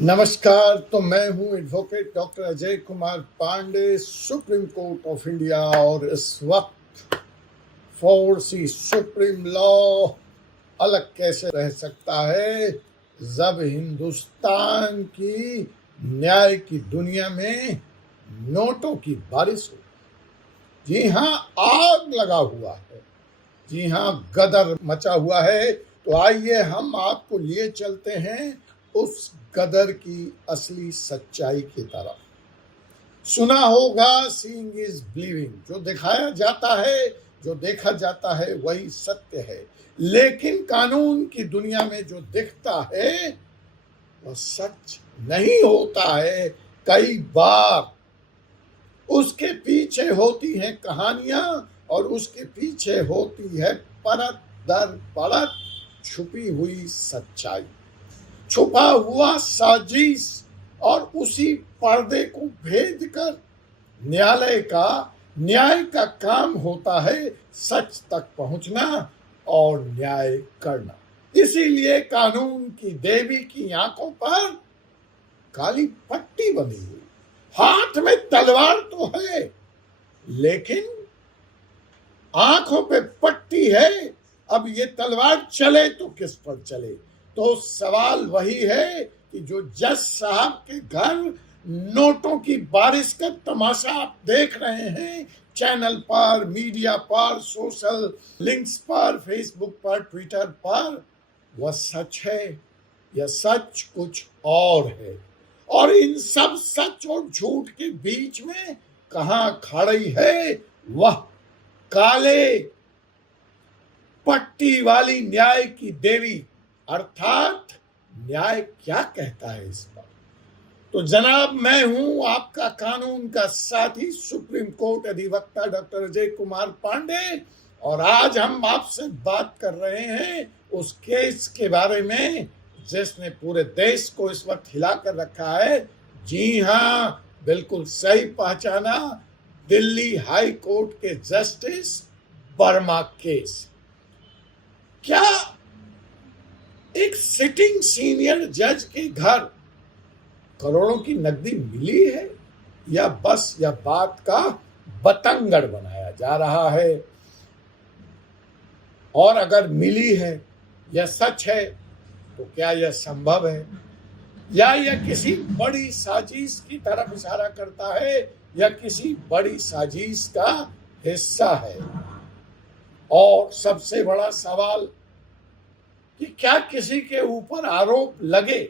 नमस्कार। तो मैं हूं advocate doctor Ajay Kumar Pandey, supreme court of India. और इस वक्त फोर्सी सुप्रीम लॉ अलग कैसे रह सकता है जब हिंदुस्तान की न्याय की दुनिया में नोटों की बारिश हो। जी हां, आग लगा हुआ है। जी हां, गदर मचा हुआ है। तो आइए हम आपको लिए चलते हैं उस गदर की असली सच्चाई की तरफ। सुना होगा सीइंग इज बिलीविंग। जो दिखाया जाता है, जो देखा जाता है वही सत्य है। लेकिन कानून की दुनिया में जो दिखता है वह सच नहीं होता है। कई बार उसके पीछे होती हैं कहानियां और उसके पीछे होती है परत दर परत छुपी हुई सच्चाई, छुपा हुआ साजिश। और उसी पर्दे को भेद कर न्याय का काम होता है सच तक पहुंचना और न्याय करना। इसीलिए कानून की देवी की आंखों पर काली पट्टी बनी हुई, हाथ में तलवार तो है लेकिन आंखों पे पट्टी है। अब ये तलवार चले तो किस पर चले? तो सवाल वही है कि जो जज साहब के घर नोटों की बारिश का तमाशा आप देख रहे हैं, चैनल पर, मीडिया पर, सोशल लिंक्स पर, फेसबुक पर, ट्विटर पर, वह सच है या सच कुछ और है? और इन सब सच और झूठ के बीच में कहां खड़ी है वह काले पट्टी वाली न्याय की देवी? अर्थात न्याय क्या कहता है इस पर? तो जनाब, मैं हूं आपका कानून का साथी, सुप्रीम कोर्ट अधिवक्ता डॉक्टर अजय कुमार पांडे। और आज हम आपसे बात कर रहे हैं उस केस के बारे में जिसने पूरे देश को इस वक्त हिला कर रखा है। जी हां, बिल्कुल सही पहचाना, दिल्ली हाई कोर्ट के जस्टिस वर्मा केस। क्या एक सिटिंग सीनियर जज के घर करोड़ों की नकदी मिली है या बस यह बात का बतंगड़ बनाया जा रहा है? और अगर मिली है, यह सच है, तो क्या यह संभव है या यह किसी बड़ी साजिश की तरफ इशारा करता है या किसी बड़ी साजिश का हिस्सा है? और सबसे बड़ा सवाल कि क्या किसी के ऊपर आरोप लगे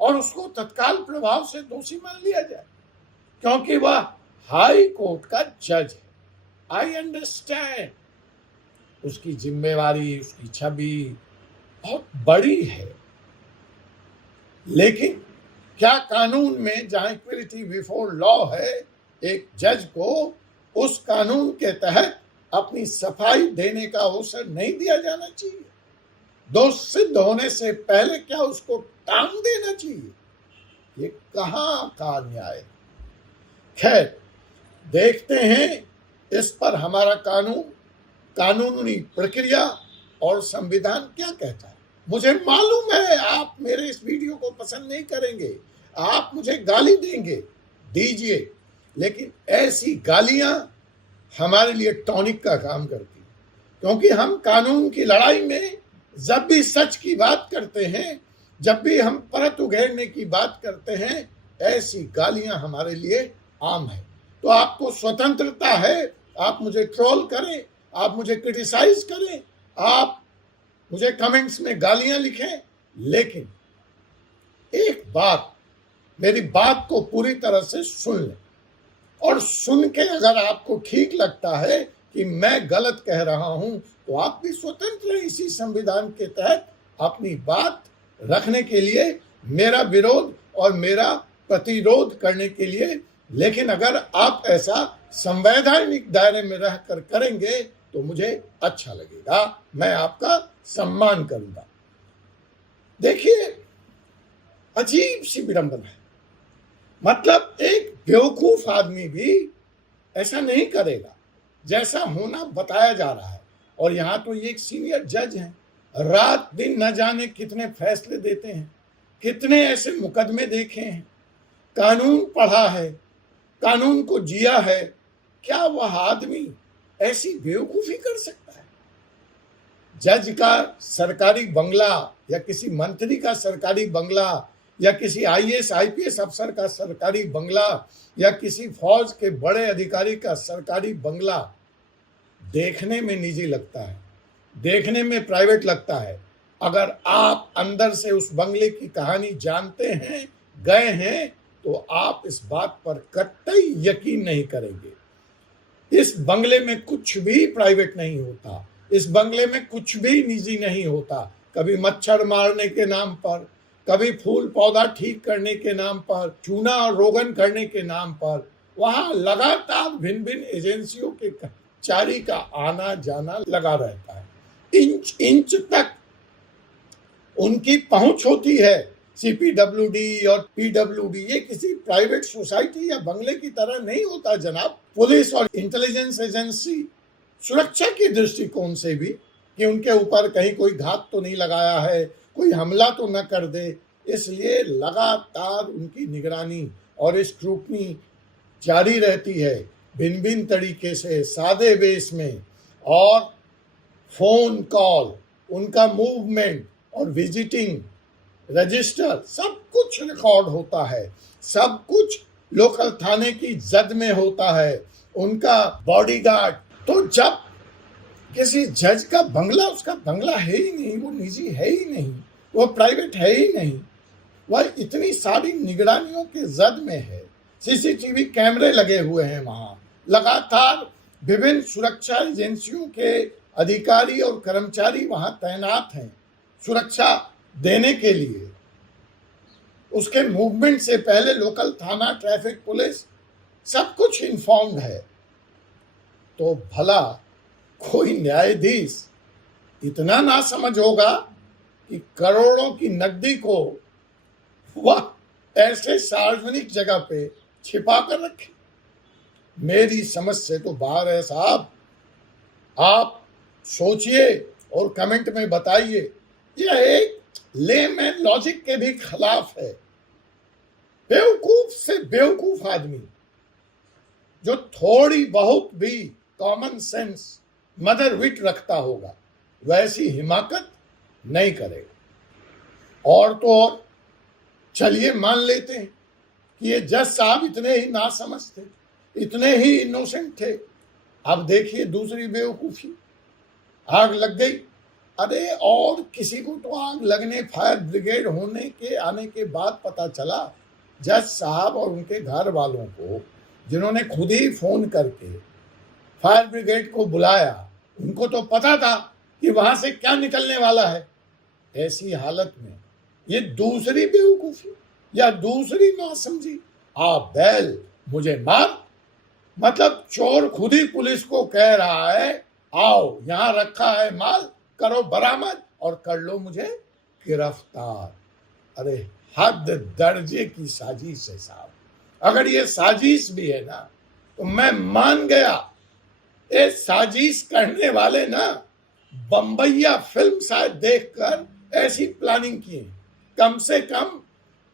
और उसको तत्काल प्रभाव से दोषी मान लिया जाए क्योंकि वह हाई कोर्ट का जज है? आई अंडरस्टैंड, उसकी जिम्मेवारी, उसकी छवि बहुत बड़ी है। लेकिन क्या कानून में जहां इक्वलिटी बिफोर लॉ है, एक जज को उस कानून के तहत अपनी सफाई देने का अवसर नहीं दिया जाना चाहिए? दोष सिद्ध होने से पहले क्या उसको टांग देना चाहिए? ये कहां का न्याय? खैर, देखते हैं इस पर हमारा कानूनी प्रक्रिया और संविधान क्या कहता है। मुझे मालूम है आप मेरे इस वीडियो को पसंद नहीं करेंगे, आप मुझे गाली देंगे, दीजिए, लेकिन ऐसी गालियां हमारे लिए टॉनिक का काम करती, क्योंकि हम कानून की लड़ाई में जब भी सच की बात करते हैं, जब भी हम परत उघेड़ने की बात करते हैं, ऐसी गालियां हमारे लिए आम है। तो आपको स्वतंत्रता है, आप मुझे ट्रोल करें, आप मुझे क्रिटिसाइज करें, आप मुझे कमेंट्स में गालियां लिखें, लेकिन एक बात, मेरी बात को पूरी तरह से सुन लें। और सुन के अगर आपको ठीक लगता है कि मैं गलत कह रहा हूं, तो आप भी स्वतंत्र हैं इसी संविधान के तहत अपनी बात रखने के लिए, मेरा विरोध और मेरा प्रतिरोध करने के लिए। लेकिन अगर आप ऐसा संवैधानिक दायरे में रहकर करेंगे तो मुझे अच्छा लगेगा, मैं आपका सम्मान करूंगा। देखिए, अजीब सी विडंबना है। मतलब एक बेवकूफ आदमी भी ऐसा नहीं करेगा जैसा होना बताया जा रहा है। और यहां तो ये एक सीनियर जज हैं, रात दिन न जाने कितने फैसले देते हैं। कितने ऐसे मुकदमे देखे हैं, कानून पढ़ा है, कानून को जिया है, क्या वह आदमी ऐसी बेवकूफी कर सकता है? जज का सरकारी बंगला या किसी मंत्री का सरकारी बंगला या किसी आईएएस आईपीएस अफसर का सरकारी बंगला या किसी फौज के बड़े अधिकारी का सरकारी बंगला देखने में निजी लगता है, देखने में प्राइवेट लगता है। अगर आप अंदर से उस बंगले की कहानी जानते हैं, गए हैं, तो आप इस बात पर कतई यकीन नहीं करेंगे। इस बंगले में कुछ भी प्राइवेट नहीं होता, इस बंगले में कुछ भी निजी नहीं होता। कभी मच्छर मारने के नाम पर, कभी फूल पौधा ठीक करने के नाम पर, चूना और रोगन करने के नाम पर वहां लगातार भिन्न भिन्न एजेंसियों के कर्मचारी का आना जाना लगा रहता है। इंच इंच तक उनकी पहुंच होती है। सीपीडब्ल्यूडी और पीडब्ल्यूडी ये किसी प्राइवेट सोसाइटी या बंगले की तरह नहीं होता जनाब। पुलिस और इंटेलिजेंस एजेंसी सुरक्षा के दृष्टिकोण से भी कि उनके ऊपर कहीं कोई घात तो नहीं लगाया है, कोई हमला तो न कर दे, इसलिए लगातार उनकी निगरानी और स्क्रूटनी जारी रहती है, भिन्न भिन्न तरीके से, सादे बेस में। और फोन कॉल, उनका मूवमेंट और विजिटिंग रजिस्टर सब कुछ रिकॉर्ड होता है, सब कुछ लोकल थाने की जद में होता है, उनका बॉडीगार्ड। तो जब किसी जज का बंगला, उसका बंगला है ही नहीं, वो निजी है ही नहीं, वो प्राइवेट है ही नहीं, वह इतनी सारी निगरानियों के जद में है, सीसीटीवी कैमरे लगे हुए हैं वहां, लगातार विभिन्न सुरक्षा एजेंसियों के अधिकारी और कर्मचारी वहां तैनात हैं सुरक्षा देने के लिए। उसके मूवमेंट से पहले लोकल थाना, ट्रैफिक पुलिस सब कुछ इन्फॉर्म्ड है। तो भला कोई न्यायाधीश इतना ना समझ होगा कि करोड़ों की नकदी को वह ऐसे सार्वजनिक जगह पे छिपा कर रखे? मेरी समझ से तो बाहर है साहब। आप सोचिए और कमेंट में बताइए। यह एक लेमैन लॉजिक के भी खिलाफ है। बेवकूफ से बेवकूफ आदमी जो थोड़ी बहुत भी कॉमन सेंस, मदर विट रखता होगा, वैसी हिमाकत नहीं करेगा। और तो और चलिए मान लेते हैं कि ये जज साहब इतने ही नासमझ थे, इतने ही इनोसेंट थे। अब देखिए दूसरी बेवकूफी, आग लग गई। अरे और किसी को तो आग लगने, फायर ब्रिगेड होने के आने के बाद पता चला, जज साहब और उनके घर वालों को, जिन्होंने खुद ही फोन करके फायर ब्रिगेड को बुलाया, उनको तो पता था कि वहां से क्या निकलने वाला है। ऐसी हालत में ये दूसरी बेवकूफी या दूसरी नासमझी, आप बैल मुझे मार, मतलब चोर खुद ही पुलिस को कह रहा है, आओ यहां रखा है माल, करो बरामद और कर लो मुझे गिरफ्तार। अरे हद दर्जे की साजिश है साहब। अगर ये साजिश भी है ना, तो मैं मान गया ये साजिश करने वाले ना बम्बैया फिल्म शायद देखकर ऐसी प्लानिंग की। कम से कम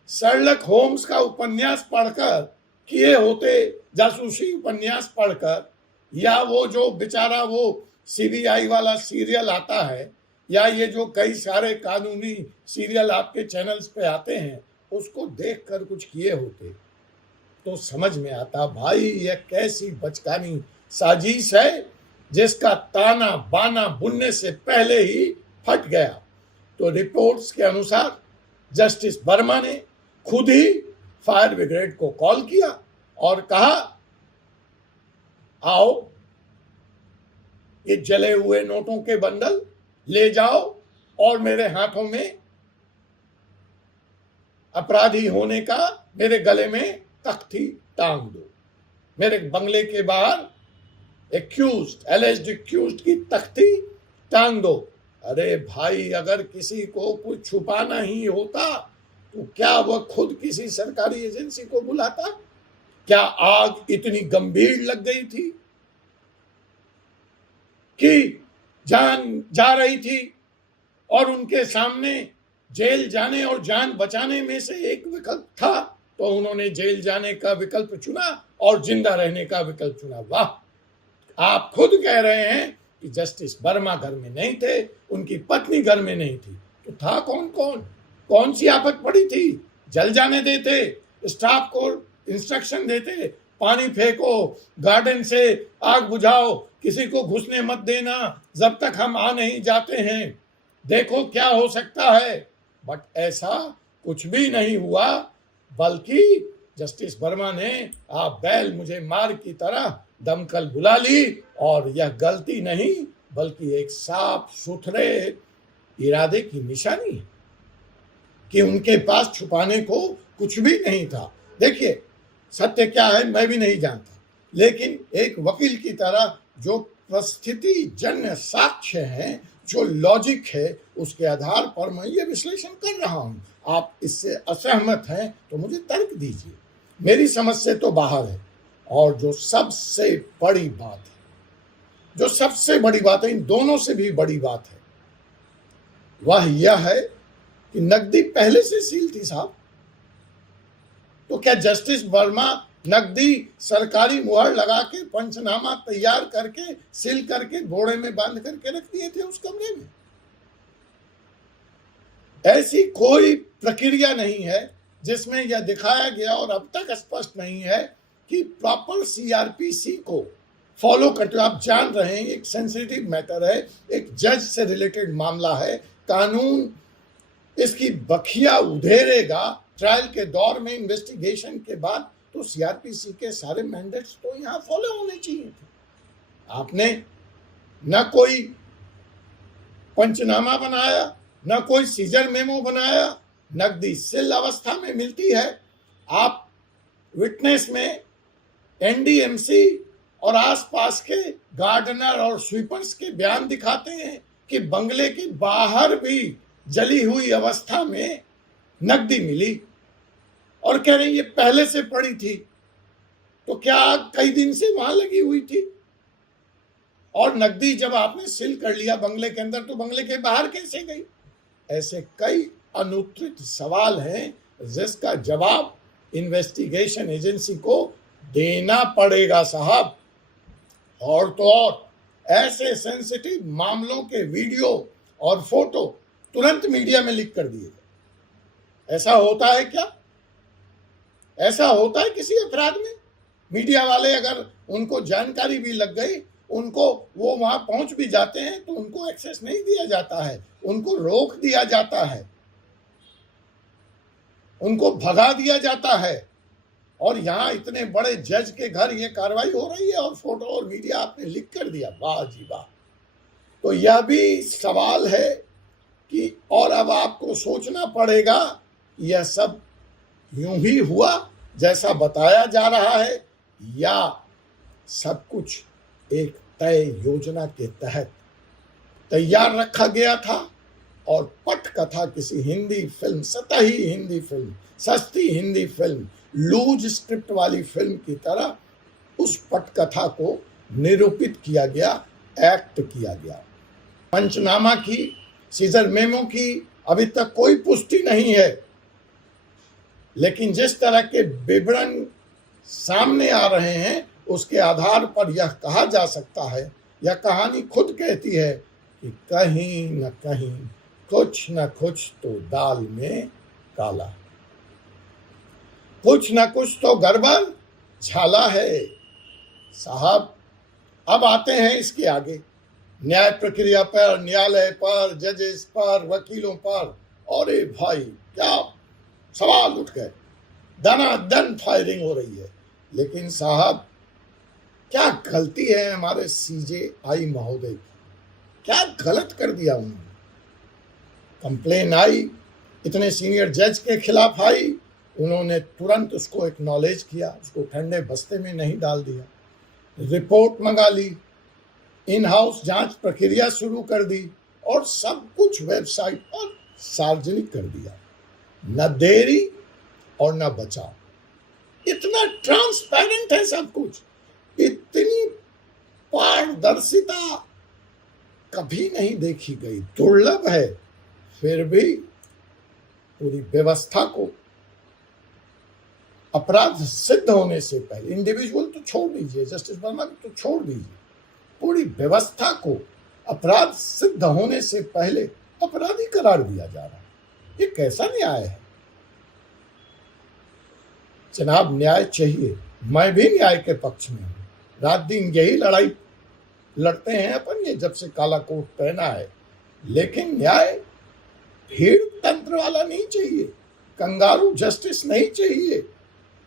शर्लक होम्स का उपन्यास पढ़कर किए होते, जासूसी उपन्यास पढ़कर, या वो जो बेचारा वो सीबीआई वाला सीरियल आता है, या ये जो कई सारे कानूनी सीरियल आपके चैनल्स पे आते हैं, उसको देखकर कुछ किए होते तो समझ में आता भाई यह कैसी बचकानी साजिश है जिसका ताना बाना बुनने से पहले ही फट गया। तो रिपोर्ट्स के अनुसार जस्टिस वर्मा ने खुद ही फायर ब्रिगेड को कॉल किया और कहा, आओ ये जले हुए नोटों के बंडल ले जाओ और मेरे हाथों में अपराधी होने का, मेरे गले में तख्ती टांग दो, मेरे बंगले के बाहर एलिज्ड एक्यूज्ड की तख्ती टांग दो। अरे भाई अगर किसी को कुछ छुपाना ही होता तो क्या वह खुद किसी सरकारी एजेंसी को बुलाता? क्या आग इतनी गंभीर लग गई थी कि जान जा रही थी और उनके सामने जेल जाने और जान बचाने में से एक विकल्प था तो उन्होंने जेल जाने का विकल्प चुना और जिंदा रहने का विकल्प चुना। वाह, आप खुद कह रहे हैं कि जस्टिस वर्मा घर में नहीं थे, उनकी पत्नी घर में नहीं थी, तो था कौन कौन? कौन सी आफत पड़ी थी? जल जाने देते, स्टाफ को इंस्ट्रक्शन देते, पानी फेंको, गार्डन से आग बुझाओ, किसी को घुसने मत देना जब तक हम आ नहीं जाते हैं, देखो क्या हो सकता है। बट ऐसा कुछ भी नहीं हुआ, बल्कि जस्टिस वर्मा ने आप बैल मुझे मार की तरह दमकल बुला ली। और यह गलती नहीं बल्कि एक साफ सुथरे इरादे की निशानी है कि उनके पास छुपाने को कुछ भी नहीं था। देखिए, सत्य क्या है मैं भी नहीं जानता, लेकिन एक वकील की तरह जो परिस्थिति जन्य साक्ष्य है, जो लॉजिक है, उसके आधार पर मैं ये विश्लेषण कर रहा हूं। आप इससे असहमत हैं तो मुझे तर्क दीजिए, मेरी समझ से तो बाहर है। और जो सबसे बड़ी बात है, जो सबसे बड़ी बात है, इन दोनों से भी बड़ी बात है, वह यह है कि नकदी पहले से सील थी साहब। तो क्या जस्टिस वर्मा नकदी सरकारी मुहर लगा के पंचनामा तैयार करके सील करके बोरे में बांध करके रख दिए थे उस कमरे में? ऐसी कोई प्रक्रिया नहीं है जिसमें यह दिखाया गया और अब तक स्पष्ट नहीं है कि प्रॉपर सीआरपीसी को फॉलो करते हुए। आप जान रहे हैं एक सेंसिटिव मैटर है, एक जज से रिलेटेड मामला है, कानून इसकी बखिया उधेरेगा ट्रायल के दौर में, इन्वेस्टिगेशन के बाद, तो सीआरपीसी के सारे मैंडेट्स तो यहां फॉलो होने चाहिए थे। आपने न कोई पंचनामा बनाया, न कोई सीजर मेमो बनाया, नकदी सिल अवस्था में मिलती है। आप विटनेस में एनडीएमसी और आसपास के गार्डनर और स्वीपर्स के बयान दिखाते हैं कि बंगले के बाहर भी जली हुई अवस्था में नकदी मिली, और कह रहे हैं ये पहले से पड़ी थी। तो क्या आग कई दिन से वहां लगी हुई थी? और नकदी जब आपने सील कर लिया बंगले के अंदर, तो बंगले के बाहर कैसे गई? ऐसे कई अनुत्तरित सवाल हैं जिसका जवाब इन्वेस्टिगेशन एजेंसी को देना पड़ेगा साहब। और तो और, ऐसे सेंसिटिव मामलों के वीडियो और फोटो तुरंत मीडिया में लीक कर दिए गए। ऐसा होता है क्या? ऐसा होता है किसी अपराध में? मीडिया वाले अगर उनको जानकारी भी लग गई, उनको वो वहां पहुंच भी जाते हैं, तो उनको एक्सेस नहीं दिया जाता है, उनको रोक दिया जाता है, उनको भगा दिया जाता है। और यहाँ इतने बड़े जज के घर ये कार्रवाई हो रही है और फोटो और मीडिया आपने लीक कर दिया। वाह जी वाह। तो यह भी सवाल है कि और अब आपको सोचना पड़ेगा यह सब यूं ही हुआ जैसा बताया जा रहा है, या सब कुछ एक तय योजना के तहत तैयार रखा गया था और पटकथा किसी हिंदी फिल्म, सतही हिंदी फिल्म, सस्ती हिंदी फिल्म, लूज स्क्रिप्ट वाली फिल्म की तरह उस पटकथा को निरूपित किया गया, एक्ट किया गया। पंचनामा की, सीजर मेमो की अभी तक कोई पुष्टि नहीं है, लेकिन जिस तरह के विवरण सामने आ रहे हैं उसके आधार पर यह कहा जा सकता है, यह कहानी खुद कहती है कि कहीं न कहीं कुछ न कुछ तो दाल में काला, कुछ न कुछ तो गड़बड़ झाला है साहब। अब आते हैं इसके आगे, न्याय प्रक्रिया पर, न्यायालय पर, जजेस पर, वकीलों पर। और भाई क्या सवाल उठ गए, दनादन फायरिंग हो रही है। लेकिन साहब क्या गलती है हमारे सीजेआई महोदय की? क्या गलत कर दिया उन्होंने? कंप्लेन आई, इतने सीनियर जज के खिलाफ आई, उन्होंने तुरंत उसको एक्नॉलेज किया, उसको ठंडे बस्ते में नहीं डाल दिया, रिपोर्ट मंगा ली, इन हाउस जांच प्रक्रिया शुरू कर दी और सब कुछ वेबसाइट पर सार्वजनिक कर दिया। न देरी और न बचाव। इतना ट्रांसपेरेंट है सब कुछ, इतनी पारदर्शिता कभी नहीं देखी गई, दुर्लभ है। फिर भी पूरी व्यवस्था को अपराध सिद्ध होने से पहले, इंडिविजुअल तो छोड़ दीजिए, जस्टिस वर्मा को तो छोड़ दीजिए, पूरी व्यवस्था को अपराध सिद्ध होने से पहले अपराधी करार दिया जा रहा है। ये कैसा न्याय है? जनाब, न्याय चाहिए। मैं भी न्याय के पक्ष में हूं। रात दिन यही लड़ाई लड़ते हैं अपन, ये जब से काला कोट पहना है। लेकिन न्याय भीड़ तंत्र वाला नहीं चाहिए, कंगारू जस्टिस नहीं चाहिए।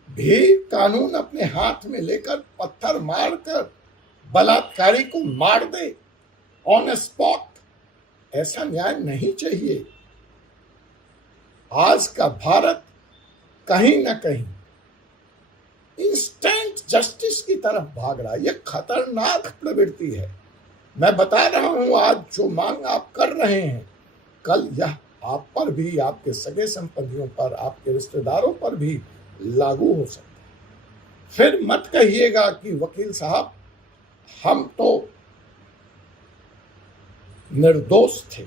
भीड़ कानून अपने हाथ में लेकर पत्थर मारकर बलात्कारी को मार दे ऑन स्पॉट, ऐसा न्याय नहीं चाहिए। आज का भारत कहीं ना कहीं इंस्टेंट जस्टिस की तरफ भाग रहा है। यह खतरनाक प्रवृत्ति है। मैं बता रहा हूं, आज जो मांग आप कर रहे हैं, कल यह आप पर भी, आपके सगे संबंधियों पर, आपके रिश्तेदारों पर भी लागू हो सकता है। फिर मत कहिएगा कि वकील साहब हम तो निर्दोष थे,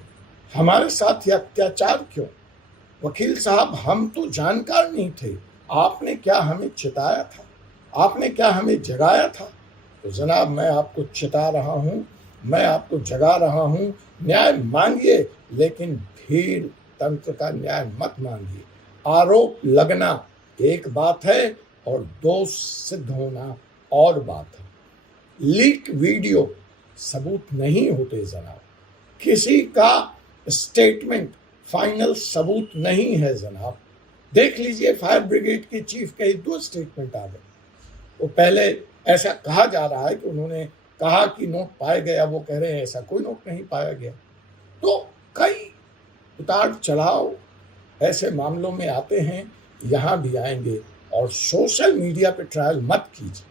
हमारे साथ यह अत्याचार क्यों? वकील साहब हम तो जानकार नहीं थे, आपने क्या हमें चिताया था? आपने क्या हमें जगाया था? तो जनाब, मैं आपको चिता रहा हूं, मैं आपको जगा रहा हूं। न्याय मांगिए, लेकिन भीड़ तंत्र का न्याय मत मांगिए। आरोप लगना एक बात है और दोष सिद्ध होना और बात है। लीक वीडियो सबूत नहीं होते जनाब। किसी का स्टेटमेंट फाइनल सबूत नहीं है जनाब। देख लीजिए, फायर ब्रिगेड के चीफ के 2 स्टेटमेंट आ गए। वो पहले ऐसा कहा जा रहा है कि उन्होंने कहा कि नोट पाया गया, वो कह रहे हैं ऐसा कोई नोट नहीं पाया गया। तो कई उतार चढ़ाव ऐसे मामलों में आते हैं, यहाँ भी आएंगे। और सोशल मीडिया पे ट्रायल मत कीजिए।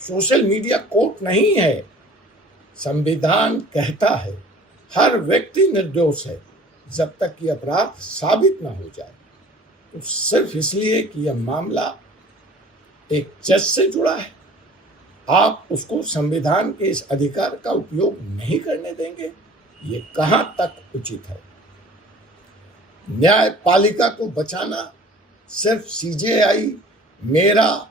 सोशल मीडिया कोर्ट नहीं है। संविधान कहता है हर व्यक्ति निर्दोष है जब तक कि अपराध साबित न हो जाए। तो सिर्फ इसलिए कि यह मामला एक जज से जुड़ा है, आप उसको संविधान के इस अधिकार का उपयोग नहीं करने देंगे? ये कहां तक उचित है? न्यायपालिका को बचाना सिर्फ सीजेआई मेरा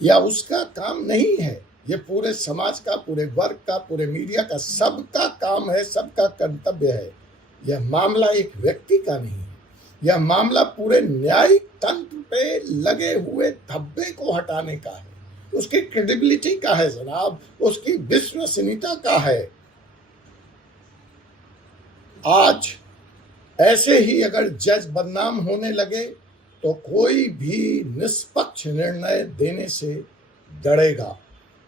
या उसका काम नहीं है। ये पूरे समाज का, पूरे वर्ग का, पूरे मीडिया का, सबका काम है, सबका कर्तव्य है। यह मामला एक व्यक्ति का नहीं है। यह मामला पूरे न्यायिक तंत्र पे लगे हुए धब्बे को हटाने का है, उसकी क्रेडिबिलिटी का है जनाब, उसकी विश्वसनीयता का है। आज ऐसे ही अगर जज बदनाम होने लगे तो कोई भी निष्पक्ष निर्णय देने से डरेगा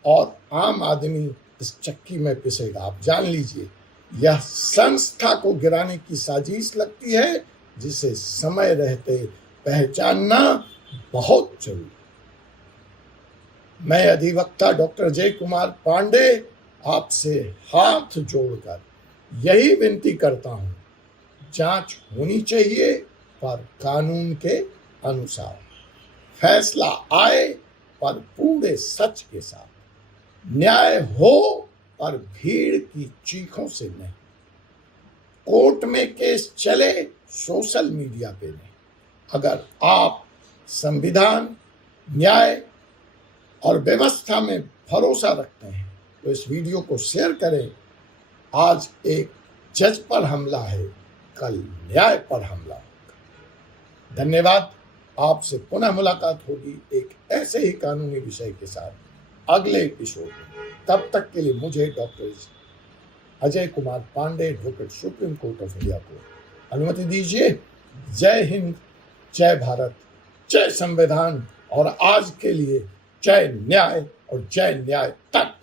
और आम आदमी इस चक्की में पिसेगा। आप जान लीजिए, यह संस्था को गिराने की साजिश लगती है, जिसे समय रहते पहचानना बहुत जरूरी। मैं अधिवक्ता डॉक्टर जय कुमार पांडे आपसे हाथ जोड़कर यही विनती करता हूं, जांच होनी चाहिए पर कानून के अनुसार, फैसला आए पर पूरे सच के साथ, न्याय हो पर भीड़ की चीखों से नहीं, कोर्ट में केस चले सोशल मीडिया पे नहीं। अगर आप संविधान, न्याय और व्यवस्था में भरोसा रखते हैं तो इस वीडियो को शेयर करें। आज एक जज पर हमला है, कल न्याय पर हमला होगा। धन्यवाद। आपसे पुनः मुलाकात होगी एक ऐसे ही कानूनी विषय के साथ अगले एपिसोड में। तब तक के लिए मुझे doctor Ajay Kumar Pandey, advocate, supreme court of India को अनुमति दीजिए। जय हिंद, जय भारत, जय संविधान और आज के लिए जय न्याय और जय न्याय तक।